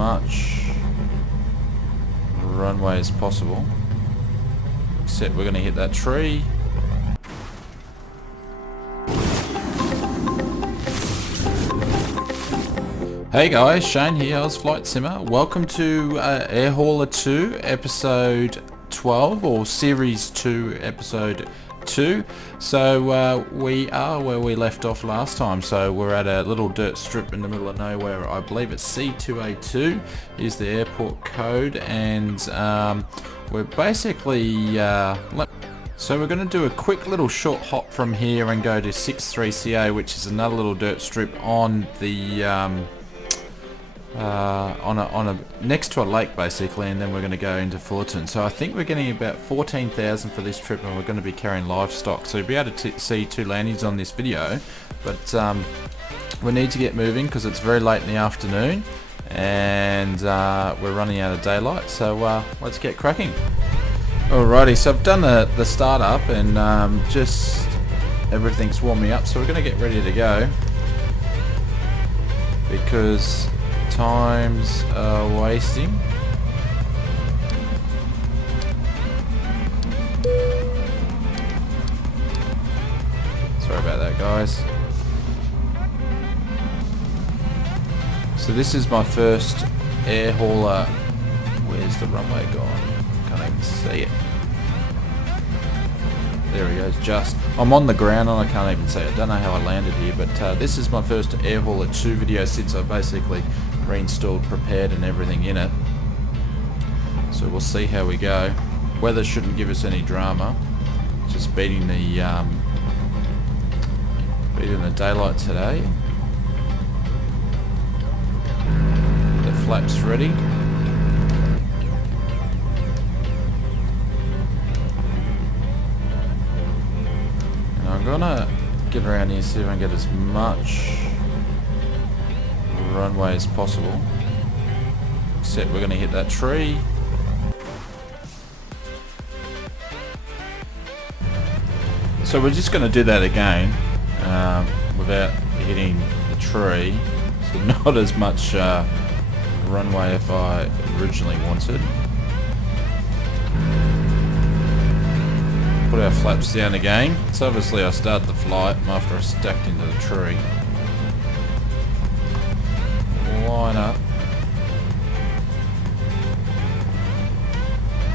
much runway as possible. Except we're going to hit that tree. Hey guys, Shane here, I was Flight Simmer. Welcome to Air Hauler 2, episode 12, or series 2, episode 2. So we are where we left off last time. So we're at a little dirt strip in the middle of nowhere. I believe it's C2A2 is the airport code, and we're basically so we're going to do a quick little short hop from here and go to 63CA, which is another little dirt strip on the next to a lake basically, and then we're going to go into Fullerton. So I think we're getting about 14,000 for this trip, and we're going to be carrying livestock, so you'll be able to see two landings on this video, but we need to get moving because it's very late in the afternoon and we're running out of daylight, so let's get cracking. Alrighty, so I've done the startup and just everything's warming up, so we're going to get ready to go because times are wasting. Sorry about that, guys. So this is my first air hauler. Where's the runway gone? Can't even see it. There he goes. Just I'm on the ground and I can't even see it. I don't know how I landed here, but this is my first Air Hauler 2 video since I basically reinstalled, prepared and everything in it. So we'll see how we go. Weather shouldn't give us any drama. Just beating the daylight today. The flaps ready. I'm gonna get around here, see if I can get as much runway as possible. Except we're gonna hit that tree. So we're just gonna do that again without hitting the tree. So not as much runway if I originally wanted. Put our flaps down again. So obviously I started the flight after I stacked into the tree. Line up.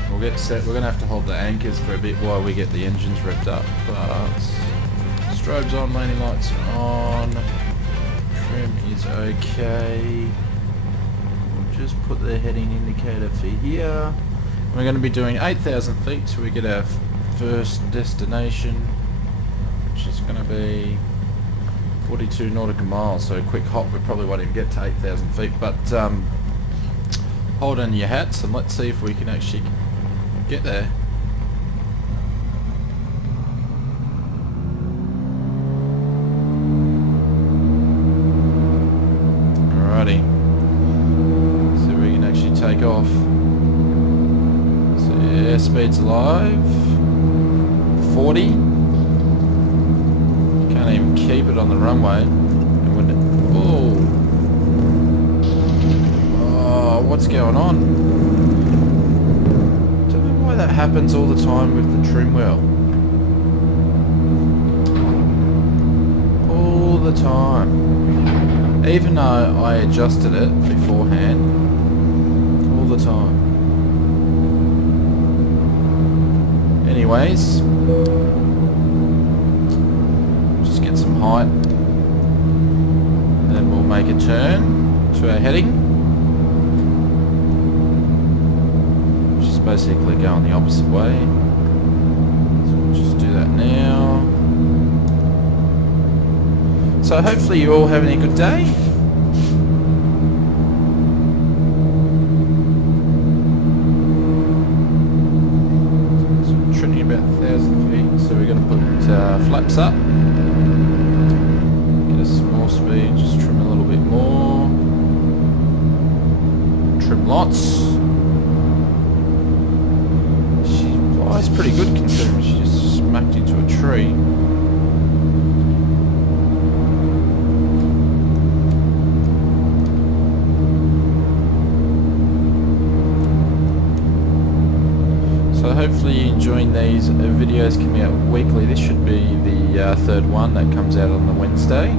We'll get set. We're going to have to hold the anchors for a bit while we get the engines revved up. But strobes on, landing lights on. Trim is okay. We'll just put the heading indicator for here. We're going to be doing 8,000 feet till we get our first destination, which is going to be 42 nautical miles, so a quick hop we probably won't even get to 8,000 feet, but hold on your hats and let's see if we can actually get there. Alrighty, so we can actually take off. So airspeed's live. 40. Can't even keep it on the runway. And when oh, what's going on? Don't know why that happens all the time with the trim wheel. All the time. Even though I adjusted it beforehand. All the time. Anyways, just get some height and then we'll make a turn to our heading, which is basically going the opposite way. So we'll just do that now. So hopefully you're all having a good day. About 1,000 feet, so we're going to put flaps up, get us some more speed, just trim a little bit more, trim lots. She flies pretty good considering she just smacked into a tree. hopefully you're enjoying these videos coming out weekly. This should be the third one that comes out on the Wednesday.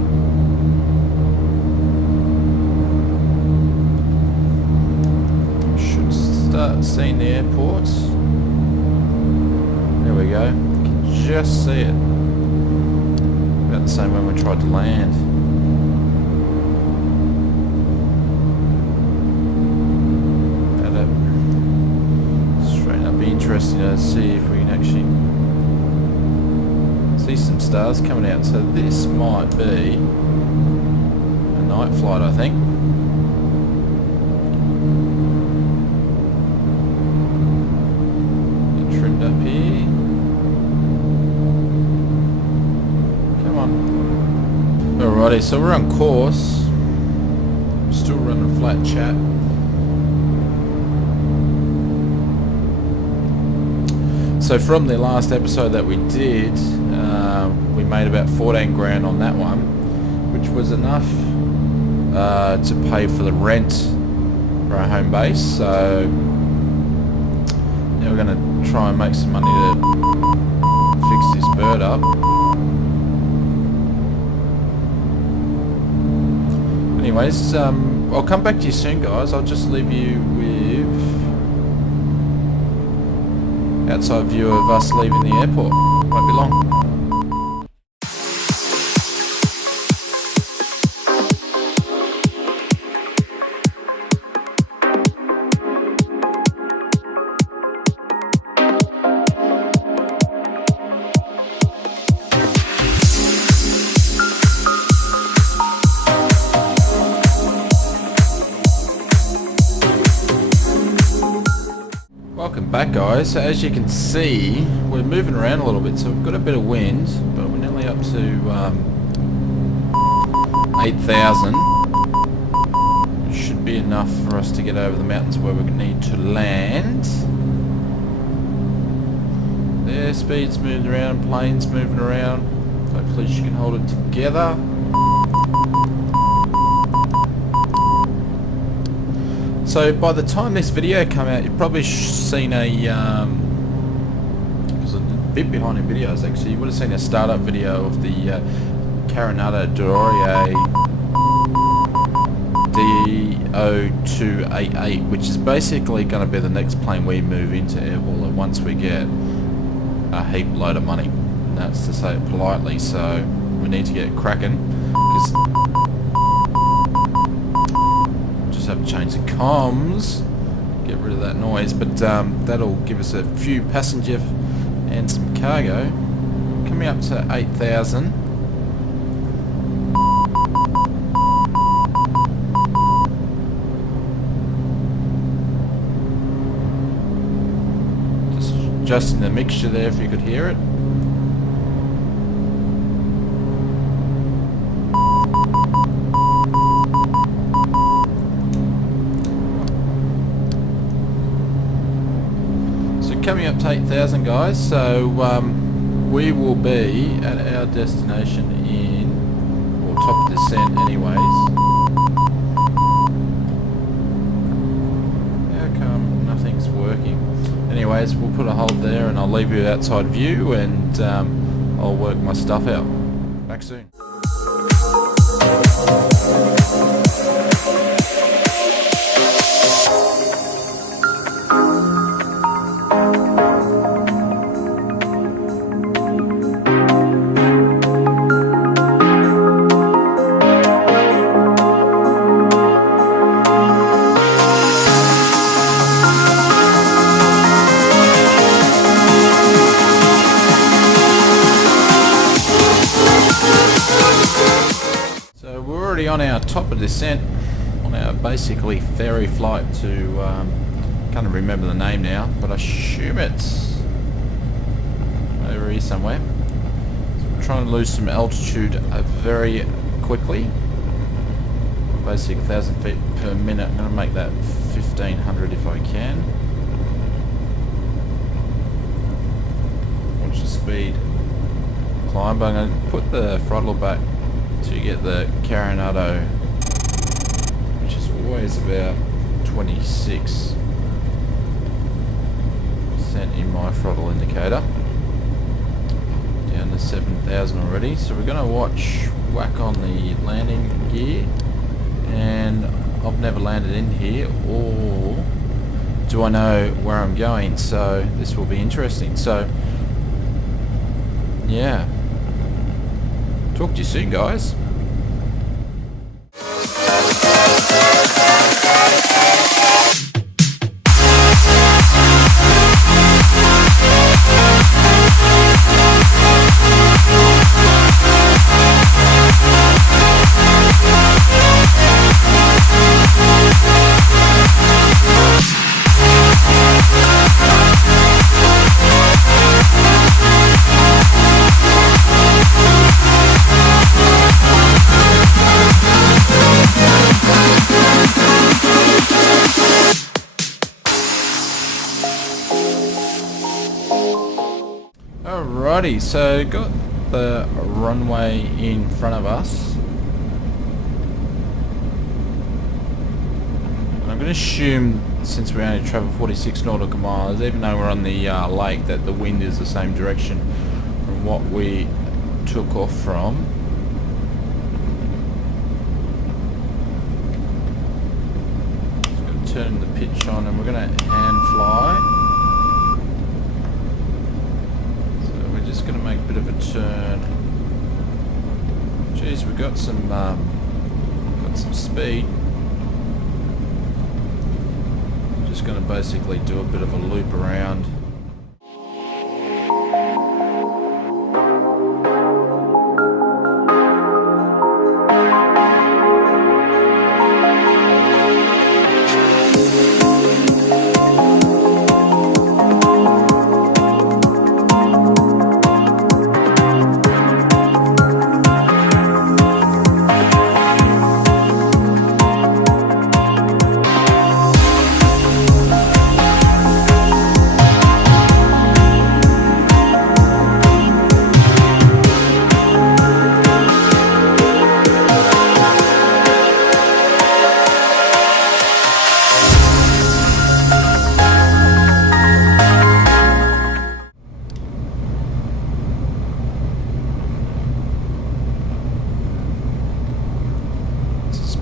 Should start seeing the airport. There we go. You can just see it. About the same when we tried to land. Interesting to see if we can actually see some stars coming out. So this might be a night flight, I think. Get trimmed up here. Come on. Alrighty, so we're on course. Still running flat chat. So from the last episode that we did, we made about 14 grand on that one, which was enough to pay for the rent for our home base. So now we're going to try and make some money to fix this bird up. Anyways, I'll come back to you soon, guys. I'll just leave you with outside view of us leaving the airport. Won't be long. Welcome back, guys. So as you can see, we're moving around a little bit, so we've got a bit of wind, but we're nearly up to 8,000. Should be enough for us to get over the mountains where we need to land. The airspeed's moving around, planes moving around. Hopefully she can hold it together. So by the time this video come out, you've probably seen a, because I'm a bit behind in videos actually, you would have seen a startup video of the Carenado DO288, which is basically going to be the next plane we move into Airhauler once we get a heap load of money. And that's to say it politely, so we need to get cracking. Have to change the comms, get rid of that noise, but that'll give us a few passenger and some cargo. Coming up to 8,000. Just adjusting the mixture there if you could hear it. Coming up to 8,000, guys, so we will be at our destination in, or top of descent anyways. How come nothing's working? Anyways, we'll put a hold there and I'll leave you outside view and I'll work my stuff out. Back soon. On our top of descent on our basically Ferry Flight to can't remember the name now, but I assume it's over here somewhere. So we're trying to lose some altitude very quickly, basically 1,000 feet per minute. I'm going to make that 1,500 if I can. Watch the speed climb, but I'm going to put the throttle back to get the Carenado, which is always about 26 centimeters 40% in my throttle indicator. Down to 7,000 already. So we're going to whack on the landing gear. And I've never landed in here, or do I know where I'm going? So this will be interesting. So yeah. Talk to you soon, guys. Alrighty, so got the runway in front of us. And I'm going to assume, since we only travel 46 nautical miles, even though we're on the lake, that the wind is the same direction from what we took off from. Just going to turn the pitch on and we're going to hand fly. Just going to make a bit of a turn. Geez, we've got some speed. Just going to basically do a bit of a loop around.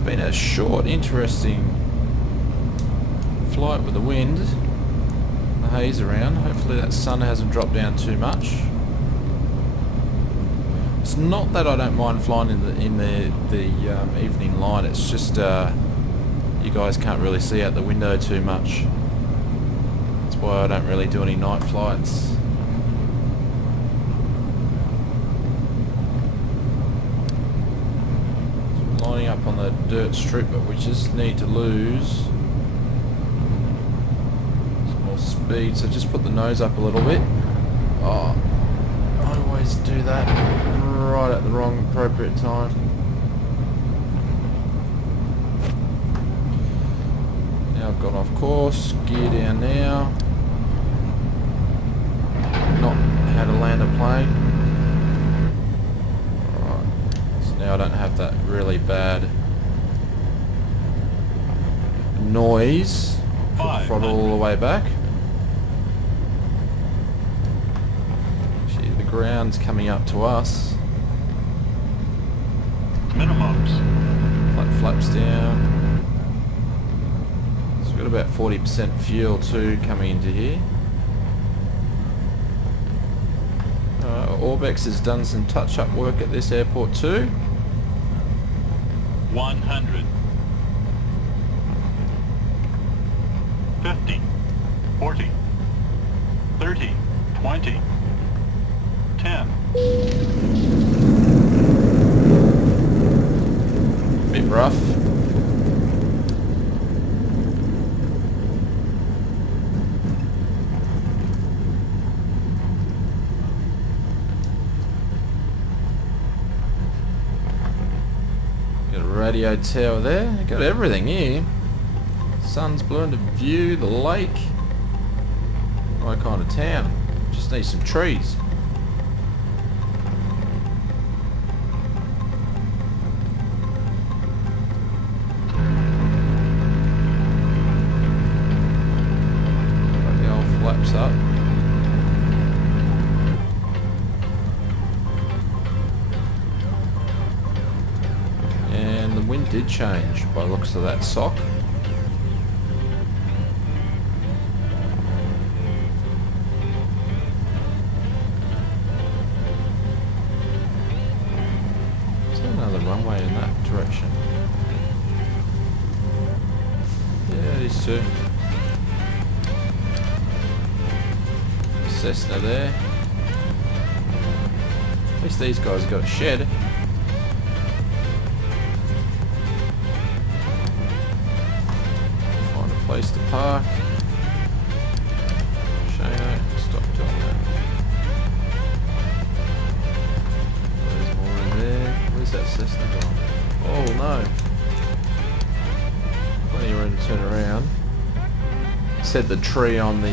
Been a short, interesting flight with the wind, the haze around. Hopefully that sun hasn't dropped down too much. It's not that I don't mind flying in the evening light. It's just you guys can't really see out the window too much. That's why I don't really do any night flights. Lining up on the dirt strip, but we just need to lose some more speed, so just put the nose up a little bit. Oh, I always do that right at the wrong appropriate time. Now I've gone off course, gear down now. Not how to land a plane. Now I don't have that really bad noise. Put the throttle all the way back. Gee, the ground's coming up to us. Minimums. Flat flaps down. So we've got about 40% fuel too coming into here. Orbex has done some touch-up work at this airport too. 100. 50. 40. 30. 20. 10. Bit rough. Radio tower there, got everything here. Sun's blue into view, the lake. My kind of town. Just need some trees. Got the old flaps up. change by the looks of that sock. Is there another runway in that direction? Yeah, it is too. Cessna there. At least these guys have got a shed. Find a place to park. Shano, stop doing that. There's more in there. Where's that Cessna gone? Oh no. Plenty of room to turn around. Said the tree on the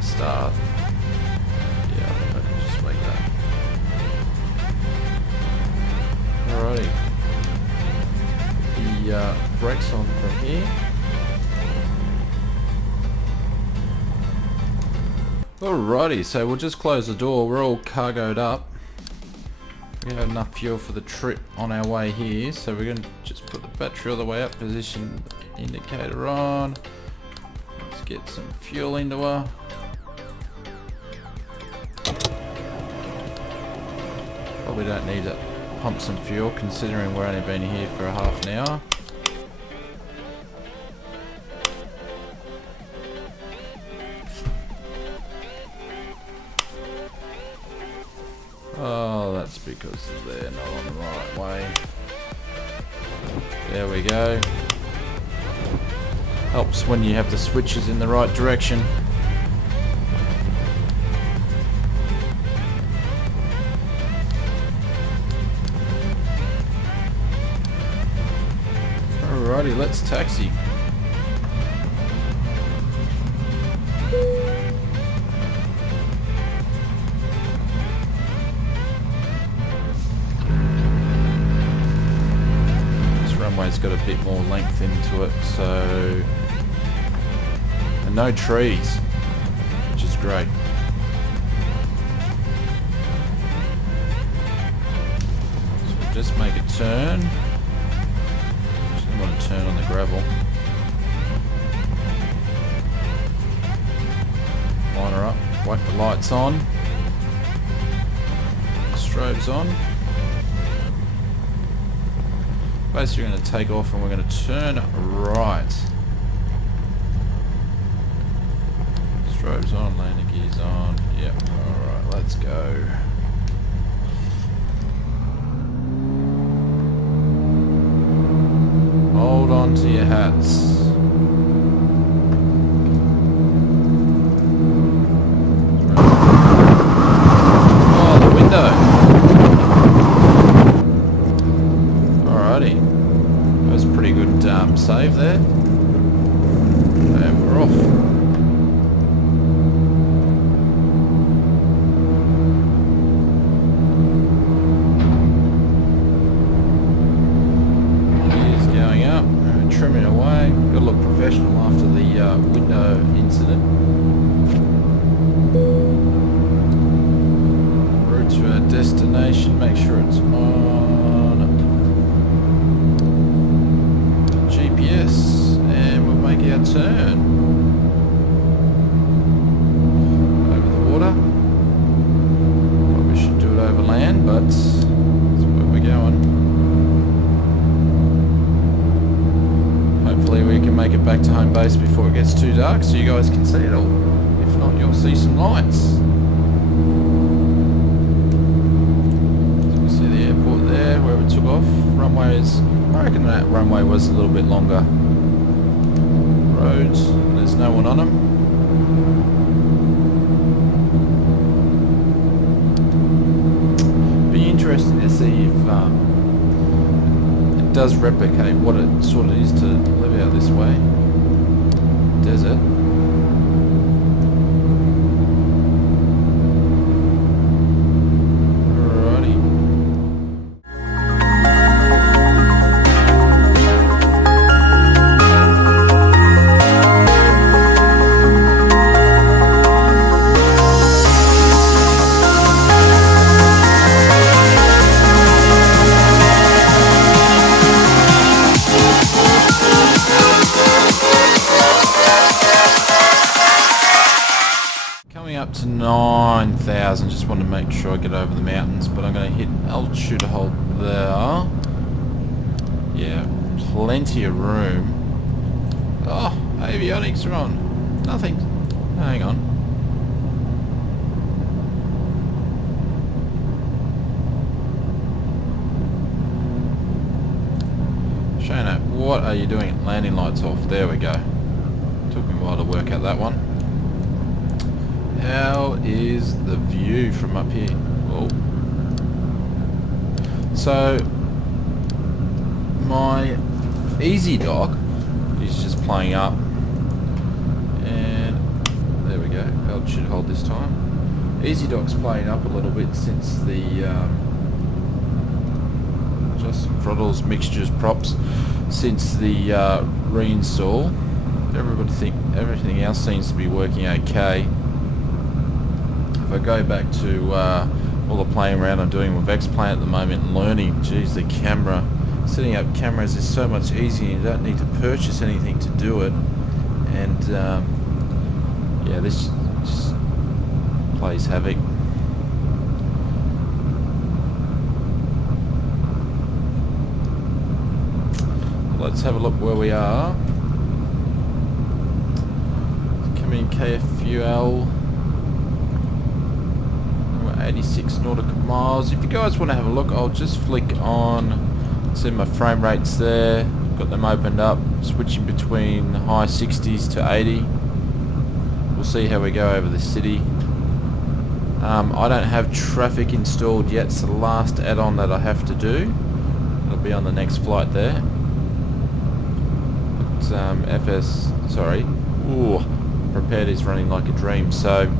start. Yeah, I think I can just make that. Alrighty. The brakes on from here. Alrighty, so we'll just close the door. We're all cargoed up. We have enough fuel for the trip on our way here, so we're going to just put the battery all the way up, position the indicator on. Let's get some fuel into her. Probably don't need to pump some fuel considering we're only been here for a half an hour. Oh, that's because they're not on the right way. There we go. Helps when you have the switches in the right direction. Alrighty, let's taxi. This runway's got a bit more length into it, so... And no trees, which is great. So we'll just make a turn. I want to turn on the gravel. Line her up, whack the lights on. Strobes on. Basically we're going to take off and we're going to turn right. Strobes on, landing gears on. Yep, alright, let's go. Hold on to your hats. Oh, the window. Alrighty. That was a pretty good save there. And we're off. Trimming away. Got to look professional after the window incident. Route to our destination. Make sure it's on GPS, and we'll make our turn over the water. Probably should do it over land, but that's where we're going. Hopefully we can make it back to home base before it gets too dark so you guys can see it all. If not, you'll see some lights. So we see the airport there where we took off. Runway is, I reckon that runway was a little bit longer. Roads, there's no one on them. Be interesting to see if does replicate what it sort of is to live out this way. Desert. to 9,000. Just want to make sure I get over the mountains, but I'm going to hit altitude hold there. Yeah, plenty of room. Oh, avionics are on. Nothing. Hang on. Shana, what are you doing? Landing lights off. There we go. Took me a while to work out that one. How is the view from up here? Oh. So, my EzDok is just playing up. And there we go. Altitude hold this time. EzDok's playing up a little bit since the throttles, mixtures, props, since the reinstall. Everything else seems to be working okay. If I go back to all the playing around I'm doing with X-Plane at the moment and learning, geez, the camera, setting up cameras is so much easier. You don't need to purchase anything to do it, and yeah, this just plays havoc. Let's have a look where we are. Coming in KFUL. We're 86 nautical miles. If you guys want to have a look, I'll just flick on, see my frame rates there. Got them opened up, switching between high 60s to 80. We'll see how we go over the city. I don't have traffic installed yet. It's the last add-on that I have to do. It'll be on the next flight there. Prepared is running like a dream, so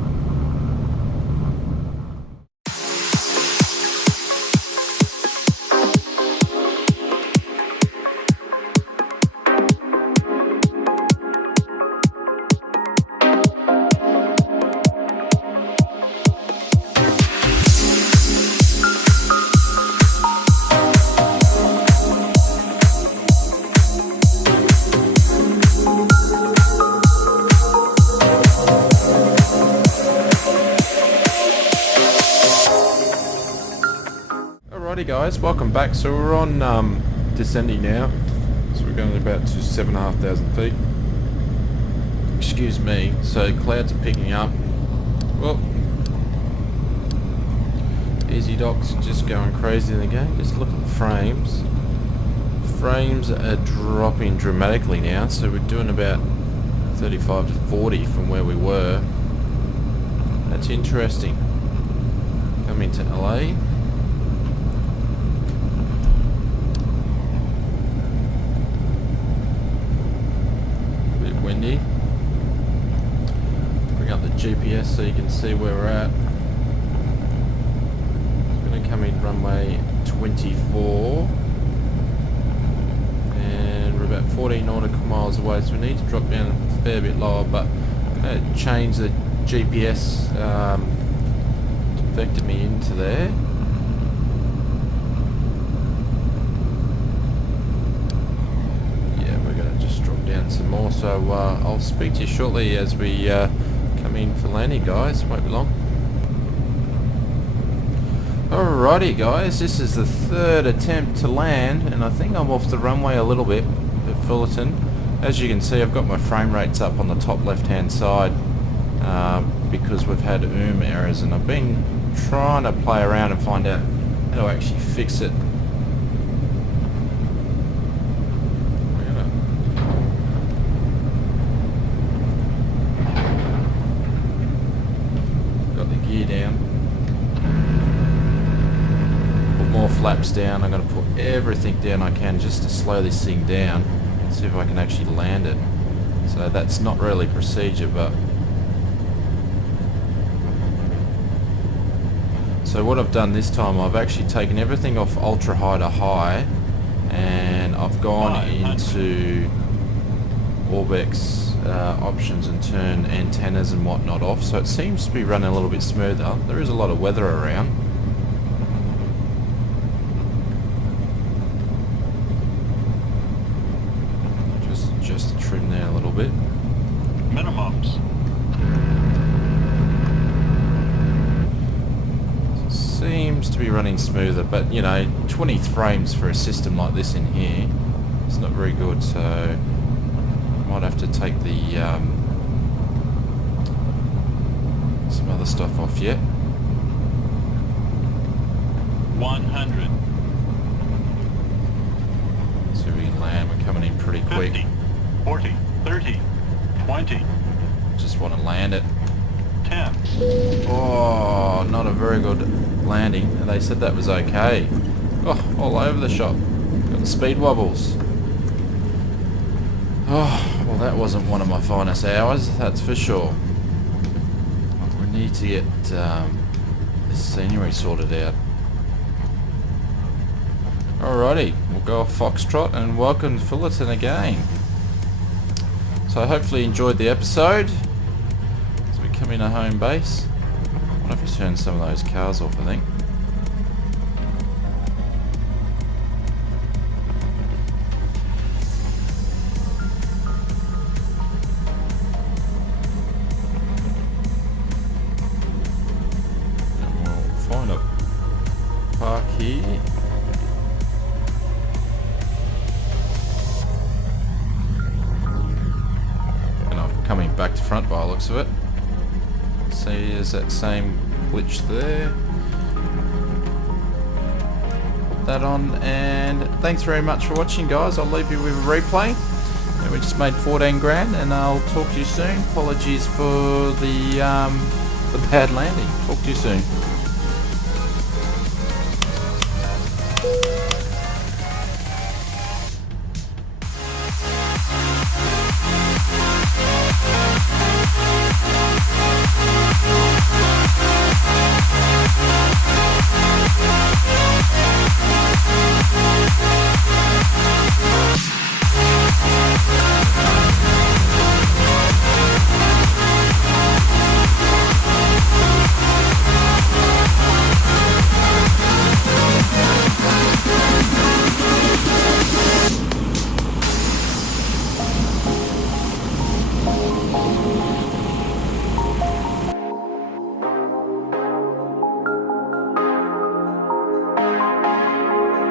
alrighty guys, welcome back. So we're on descending now, so we're going about to 7,500 feet. Excuse me. So clouds are picking up. Well, EzDok's just going crazy in the game. Just look at the frames. Frames are dropping dramatically now, so we're doing about 35 to 40 from where we were. That's interesting. Coming to LA. Windy. Bring up the GPS so you can see where we're at. It's going to come in runway 24 and we're about 14 nautical miles away, so we need to drop down a fair bit lower, but I'm going to change the GPS to vector me into there. Down some more, so I'll speak to you shortly as we come in for landing, guys. Won't be long. Alrighty guys, this is the third attempt to land, and I think I'm off the runway a little bit at Fullerton. As you can see, I've got my frame rates up on the top left hand side because we've had errors, and I've been trying to play around and find out how to actually fix it. Flaps down. I'm going to put everything down I can just to slow this thing down, see if I can actually land it. So that's not really procedure, but so what I've done this time, I've actually taken everything off ultra high to high, and I've gone into Orbex options and turn antennas and whatnot off, so it seems to be running a little bit smoother. There is a lot of weather around. Just trim there a little bit. Minimums. seems to be running smoother, but you know, 20 frames for a system like this in here, it's not very good, so I might have to take the some other stuff off yet. 100. So we can land, we're coming in pretty quick. 50, 40, 30, 20, Just want to land it. 10, Oh, not a very good landing. And they said that was okay. Oh, all over the shop. Got the speed wobbles. Oh, well that wasn't one of my finest hours, that's for sure. We need to get this scenery sorted out. Alrighty, we'll go off Foxtrot and welcome Fullerton again. So hopefully you enjoyed the episode. As we come in a home base. I'll have to turn some of those cars off, I think. And we'll find a park here. Coming back to front by the looks of it. See, there's that same glitch there. Put that on, and thanks very much for watching, guys. I'll leave you with a replay. And we just made 14 grand, and I'll talk to you soon. Apologies for the bad landing. Talk to you soon.